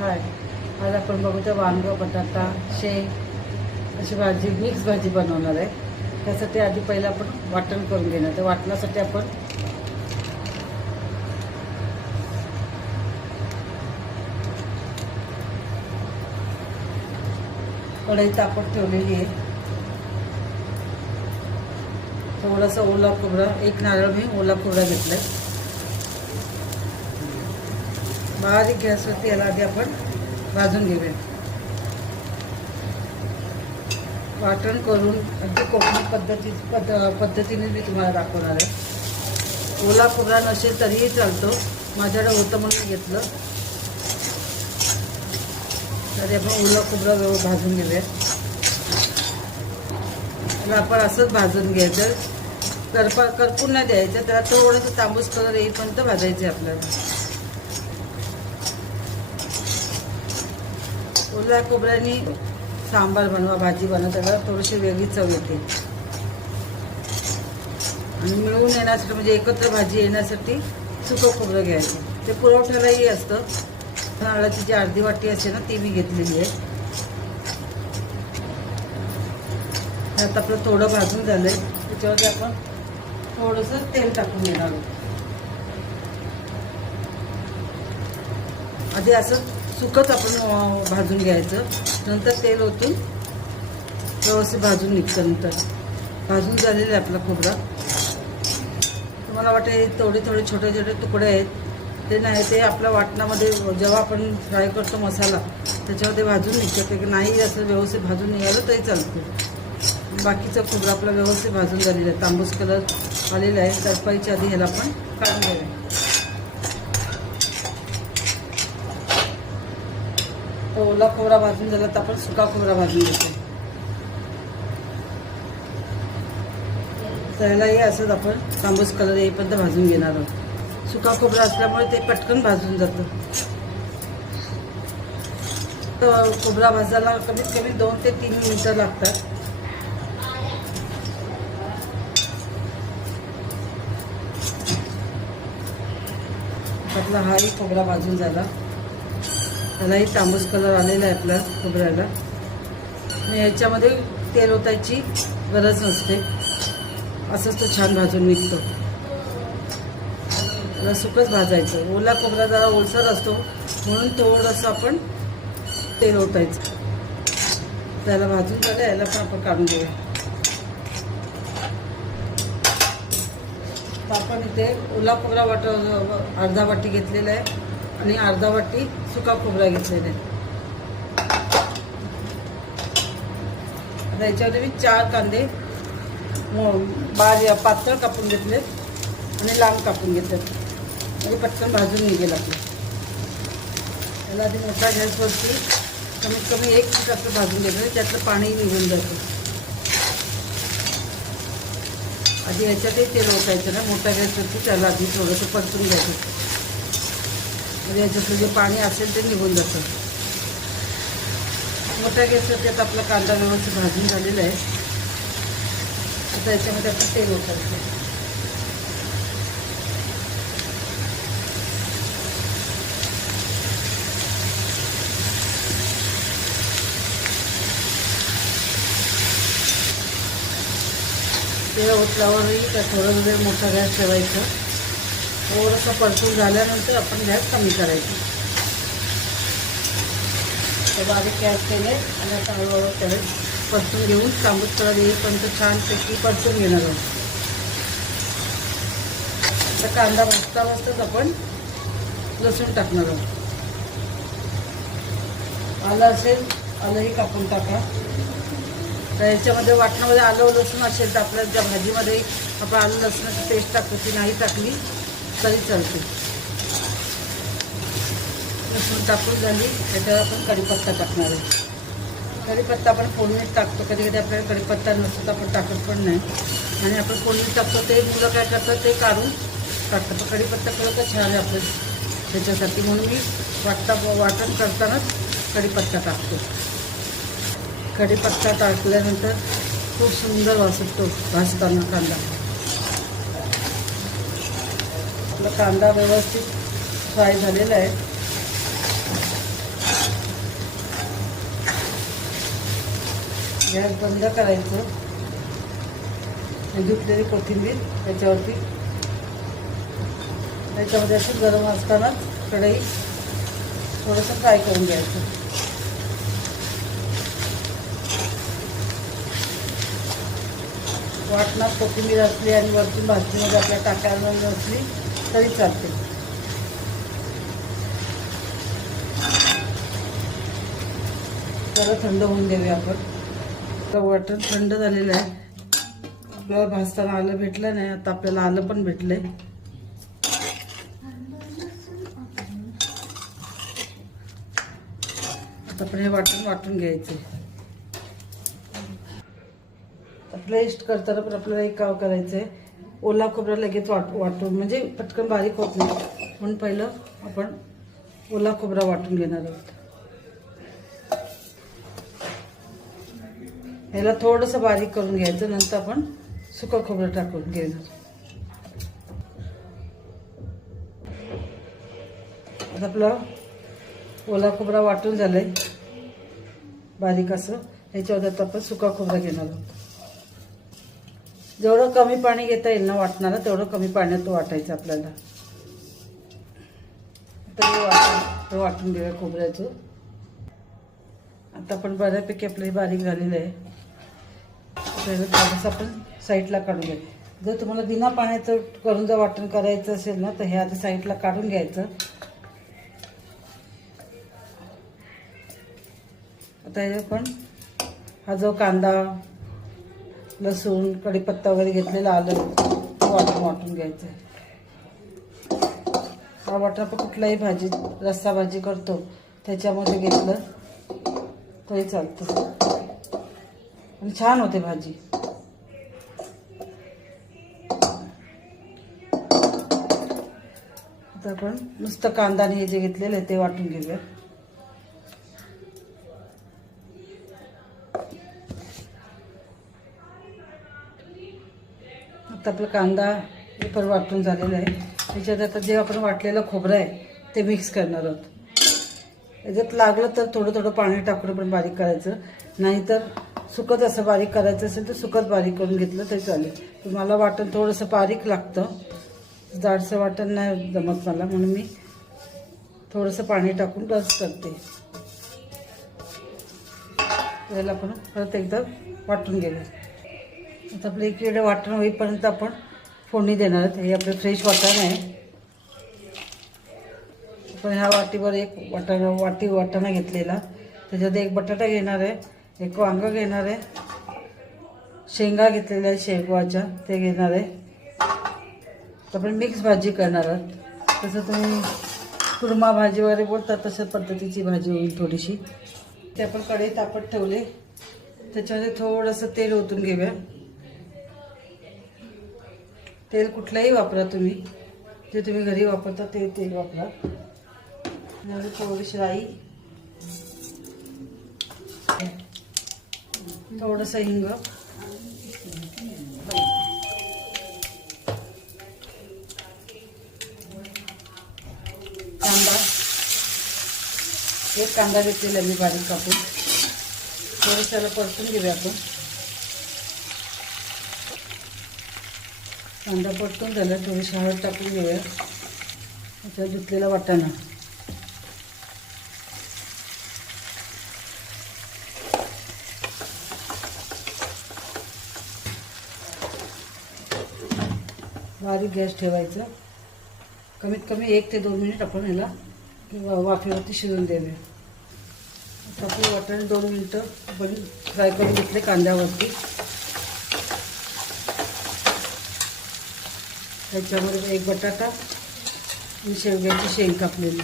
हाय, आज आपण बघूया वांग बटाटा शेंग अशी भाजी मिक्स भाजी बनवणार आहे. त्यासाठी आधी पहिलं आपण वाटण करून घेणार. तर वाटणासाठी आपण कढई तापत ठेवलेली आहे. थोडासा ओला खोबरा, एक नारळ मी ओला खोबरा घेतलाय. बारीक गॅसवरती याला आधी आपण भाजून घेऊया. वाटण करून अगदी कोकणी पद्धतीने मी तुम्हाला दाखवणार आहे. ओला खोबरा नसेल तरीही चालतो, माझ्याकडे होतं म्हणून घेतलं. तरी आपण ओला खोबरा भाजून घेऊया. त्याला आपण असंच भाजून घ्यायचं, करपून नाही द्यायचं. त्याला थोडंसं तांबूस कलर येईपर्यंत भाजायचे आपल्याला. ओल्या खोबऱ्याने सांबार बनवा, भाजी बनवा, त्याला थोडीशी वेगळी चव येते. आणि मिळून येण्यासाठी म्हणजे एकत्र भाजी येण्यासाठी सुकं खोबरं घ्यायचं. ते पुरवठ्यालाही असतं. नारळाची जी अर्धी वाटी असते ना, ती मी घेतलेली आहे. त्यात आपलं थोडं भाजून झालंय. त्याच्यावरती आपण थोडंसं तेल टाकून घेणार आहोत. आधी असं सुकंच आपण भाजून घ्यायचं, नंतर तेल ओतून व्यवस्थित भाजून निघतं. नंतर भाजून झालेलं आहे आपला खोबरा. तुम्हाला वाटेल थोडे छोटे छोटे तुकडे आहेत, ते नाही. ते आपल्या वाटणामध्ये जेव्हा आपण फ्राय करतो मसाला, त्याच्यावर ते भाजून निघतं. ते नाही असं व्यवस्थित भाजून निघालं तरी चालतं. बाकीचं खोबरं आपलं व्यवस्थित भाजून झालेलं आहे, तांबूस कलर आलेला आहे. तळपायच्या आधी ह्याला आपण काढून घ्यायला. ओला खोबरा भाजून झाला तर आपण सुका खोबरा भाजून घेतो. त्यालाही असंच आपण तांबूस कलर येईपर्यंत भाजून घेणार आहोत. सुका खोबरा असल्यामुळे ते पटकन भाजून जातं. तर खोबरा भाजायला कमीत कमी 2 ते 3 मिनिटं लागतात. आपला हाही खोबरा भाजून झाला. त्यालाही तांबूस कलर आलेला आहे आपल्या खोबऱ्याला. आणि याच्यामध्ये तेल ओतायची गरज नसते, असंच तो छान भाजून निघतो. त्याला सुकंच भाजायचं. ओला खोबरा जरा ओलसर असतो म्हणून थोडंसं आपण तेल ओतायचं. त्याला भाजून झालं, याला पण आपण काढून घेऊया. आपण इथे ओला खोबरा अर्धा वाटी घेतलेला आहे आणि अर्धा वाटी सुका खोबरा घेतलेला आहे. आता याच्यामध्ये मी 4 कांदे पातळ कापून घेतले आणि लांब कापून घेतलेत. म्हणजे पटकन भाजून निघेल आपलं. त्याला आधी मोठ्या गॅसवरती कमीत कमी 1 मिनिट असं भाजून घेतलं, त्यातलं पाणी निघून जातं. आधी याच्यातही तेल ओतायचं ना मोठ्या गॅसवरती. त्याला आधी थोडंसं परतून घ्यायचं, म्हणजे याच्यातलं जे पाणी असेल ते निघून जातं. मोठ्या गॅसवरती आता आपला कांदा व्यवस्थित भाजून झालेला आहे. आता याच्यामध्ये आपण तेल ओतायचं. तेल ओतल्यावरही त्या थोडं वेळ मोठा गॅस ठेवायचा. थोडंसं परतून झाल्यानंतर आपण गॅस कमी करायची. तर बारीक गॅस केले आणि आता हळूहळू त्याला परतून घेऊन तांबूस कलर येईपर्यंत छानपैकी परतून घेणार आहोत. तर कांदा भाजताच आपण लसूण टाकणार आहोत. आलं असेल आलंही कापून टाका. तर याच्यामध्ये वाटणामध्ये आलं लसूण असेल तर आपल्या ज्या भाजीमध्ये आपण आलं लसणाची पेस्ट टाकतो ती नाही टाकली तरी चालते. लसूण टाकून झाली, त्याच्यावर आपण कढीपत्ता टाकणार आहे. कढीपत्ता आपण फोडणीत टाकतो. कधी कधी आपल्याला कढीपत्ता नसतो तर आपण टाकत पण नाही. आणि आपण फोडणीत टाकतो ते मुलं काय करतात ते काढून टाकतात. पण कढीपत्ता कळलं तर छान आहे आपलं त्याच्यासाठी. म्हणून मी वाटण करतानाच कढीपत्ता टाकतो. कढीपत्ता टाकल्यानंतर खूप सुंदर वास येतो भाजताना कांदा. आपला कांदा व्यवस्थित फ्राय झालेला आहे. गॅस बंद करायचं. धुतलेली कोथिंबीर त्याच्यावरती, त्याच्यामध्ये असं गरम असतानाच कढई थोडंसं फ्राय करून घ्यायचं. वाटणात कोथिंबीर असली आणि वरतून भाजणीमध्ये आपल्याला टाकायला नसली तरी चालते. जरा थंड होऊन देऊया आपण. आता वाटण थंड झालेलं आहे. आपल्याला भाजताना आलं भेटलं नाही, आता आपल्याला आलं पण भेटलंय. आता आपण हे वाटून घ्यायचे. पेस्ट करताना पण आपल्याला एक काम करायचं आहे, ओला खोबरा लगेच वाटून म्हणजे पटकन बारीक होत नाही, म्हणून पहिलं आपण ओला खोबरा वाटून घेणार आहोत. ह्याला थोडंसं बारीक करून घ्यायचं, नंतर आपण सुकं खोबरं टाकून घेणार. आता आपलं ओला खोबरा वाटून झालंय बारीक असं. ह्याच्यावर आता आपण सुका खोबरा घेणार आहोत. जेवढं कमी पाणी घेता येईल ना वाटणारा, तेवढं कमी पाण्यात वाटायचं आपल्याला. तर वाटून घेऊया खोबऱ्याचं. आता आपण बऱ्यापैकी आपलं बारीक झालेलं आहे. आपल्याला थोडंसं आपण साईडला काढून घ्यायचं. जर तुम्हाला बिना पाण्याचं करून जर वाटण करायचं असेल ना, तर हे आता साईडला काढून घ्यायचं. आता हे आपण हा जो कांदा, लसूण, कढीपत्ता वगैरे घेतलेला आलं वाटून घ्यायचं. हा वाटण आपण कुठलाही भाजी, रस्सा भाजी करतो त्याच्यामध्ये घेतलं तरी चालतं आणि छान होते भाजी. आता आपण नुसतं कांदा आणि हे जे घेतलेलं आहे ते वाटून घेऊया. आता आपला कांदा हे पण वाटून झालेलं आहे. त्याच्यात आता जे आपण वाटलेलं खोबरं आहे ते मिक्स करणार आहोत. याच्यात लागलं तर थोडं थोडं पाणी टाकून पण बारीक करायचं, नाहीतर सुकत असं बारीक करायचं असेल तर सुकत बारीक करून घेतलं तरी चालेल. तर मला वाटण थोडंसं बारीक लागतं, जाडसं वाटण नाही जमत मला, म्हणून मी थोडंसं पाणी टाकून रस करते. त्याला आपण परत एकदा वाटून घेऊया. आता आपलं इकडे वाटण होईपर्यंत आपण फोडणी देणार आहोत. हे आपलं फ्रेश वाटण आहे. आपण ह्या वाटीवर एक वाटाणा घेतलेला, त्याच्यात एक बटाटा घेणार आहे, एक वांगं घेणार आहे, शेंगा घेतलेल्या आहे शेवगाच्या ते घेणार आहे. तर आपण मिक्स भाजी करणार आहोत. तसं तुम्ही कुर्मा भाजी वगैरे बोलतात तशा पद्धतीची भाजी होईल थोडीशी. ते आपण कढईत तापत ठेवले, त्याच्यामध्ये थोडंसं तेल ओतून घेऊया. तेल कुठलंही वापरा तुम्ही, जे तुम्ही घरी वापरता ते तेल वापरा. थोडीशी राई, थोडंसं हिंग, कांदा, एक कांदा घेतलेला मी बारीक कापून, थोडंसं त्याला परतून घेऊया आपण. कांदा परतून झाला, थोडीशी हळद टाकून घेऊया. त्याच्यात धुतलेला वाटाणा, बारीक गॅस ठेवायचा. कमीत कमी 1 ते 2 मिनिट आपण ह्याला वाफेवरती शिजून द्यावे. आता आपलं वाटाणे 2 मिनिटं आपण फ्राय करून घेतले कांद्यावरती. त्याच्यामध्ये एक बटाटा आणि शेवग्याची शेंग कापलेली.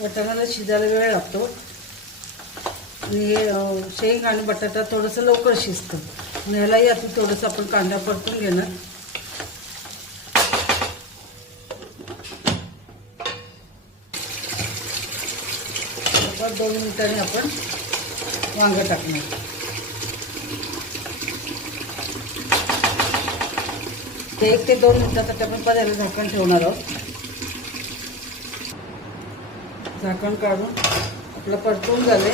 वाटाण्याला शिजायला वेळ लागतो आणि हे शेंग आणि बटाटा थोडंसं लवकर शिजतं. आणि ह्यालाही आता थोडंसं आपण कांदा परतून घेणार. आता 2 मिनिटांनी आपण वांगं टाकणार. ते 1 ते 2 मिनिटासाठी आपण परत याला झाकण ठेवणार आहोत. झाकण काढून आपलं परतून झाले.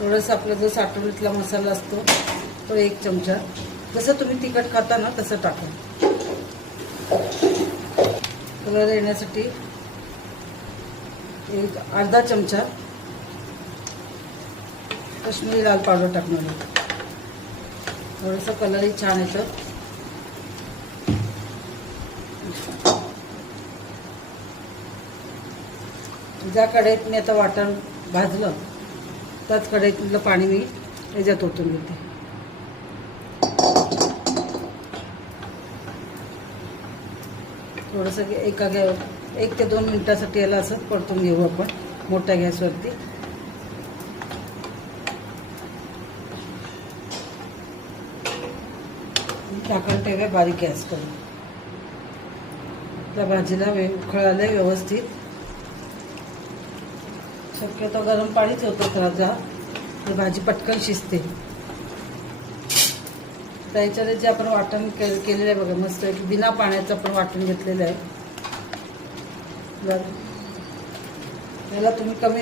थोडंसं आपला जो साठवणीतला मसाला असतो तो 1 चमचा, जसं तुम्ही तिखट खाता ना तसं टाका. कलर येण्यासाठी 1 अर्धा चमचा काश्मीरी लाल पावडर टाकणार आहे. थोडंसं कलरही छान येतं. ज्या कढईत मी आता वाटण भाजलं त्याच कढईतलं पाणी मी याच्यात ओतून घेते. थोडंसं 1 ते 2 मिनिटासाठी याला असं परतून घेऊ आपण मोठ्या गॅसवरती. झाकण ठेवूया बारीक गॅस करून. त्या भाजीला उकळ आले व्यवस्थित. शक्यतो गरम पाणीच होतं खराब तर भाजी पटकन शिजते. त्याच्यात जे आपण वाटण केलेलं आहे बघा, मस्त बिना पाण्याचं आपण वाटण घेतलेलं आहे. याला तुम्ही कमी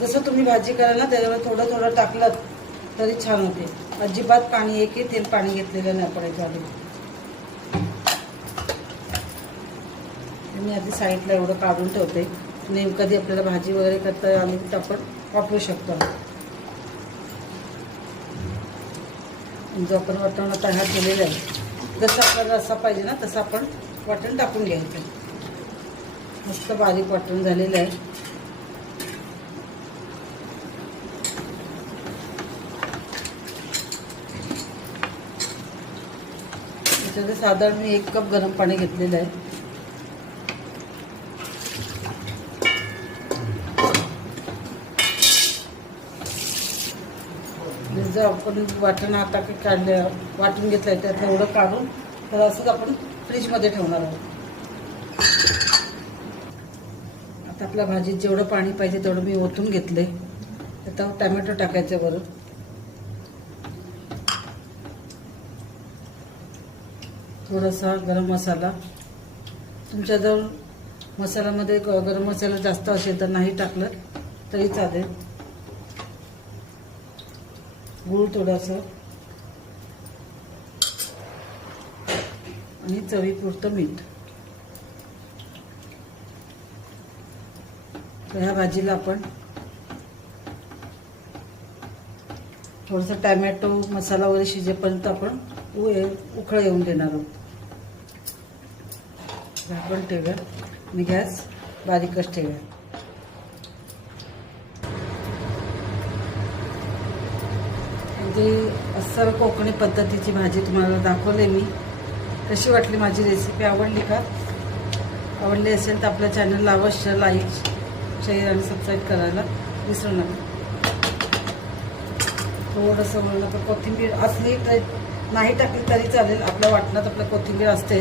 जसं तुम्ही भाजी कराल ना त्याच्यावर थोडं थोडं टाकलं तरी छान होते. अजिबात पाणी 1 थेंब पाणी घेतलेलं नाही आपण याच्याआधी. मी आधी साईडला एवढं काढून ठेवते. कधी आपल्याला भाजी वगैरे करता आली तर आपण वापरू शकतो. जो आपण वाटण आता हा केलेला आहे, जसं आपल्याला रस्सा पाहिजे ना तसं आपण वाटण टाकून घ्यायचं. मस्त बारीक वाटण झालेलं आहे. त्याच्यामध्ये साधारण मी 1 कप गरम पाणी घेतलेलं आहे. जर आपण वाटण आता काढलं वाटून घेतलं आहे त्यात एवढं काढून तर असंच आपण फ्रीजमध्ये ठेवणार आहोत. आता आपल्या भाजीत जेवढं पाणी पाहिजे तेवढं मी ओतून घेतले. आता टमॅटो टाकायचं बरं. थोडासा गरम मसाला. तुमच्याजवळ मसाल्यामध्ये गरम मसाला जास्त असेल तर नाही टाकलं तरी चालेल. गूळ थोडंसं आणि चवीपुरतं मीठ. तर ह्या भाजीला आपण थोडंसं टॅमॅटो मसाला वगैरे शिजेपर्यंत आपण उकळ येऊन देणार आहोत. झाकण ठेवूया आणि गॅस बारीकच ठेवूया. अस्सल कोकणी पद्धतीची भाजी तुम्हाला दाखवले मी. कशी वाटली माझी रेसिपी? आवडली का? आवडली असेल तर आपल्या चॅनलला अवश्य लाईक शेअर आणि सबस्क्राईब करायला विसरू नका. थोडंसं म्हणू नका. कोथिंबीर असली तर नाही टाकली तरी चालेल. आपल्या वाटणात आपल्या कोथिंबीर असते.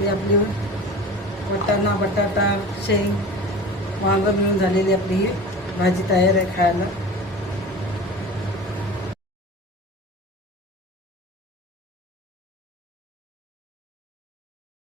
ही आपली वाटाणा बटाटा शेंग वांग मिळून झालेली आपली ही भाजी तयार आहे खायला.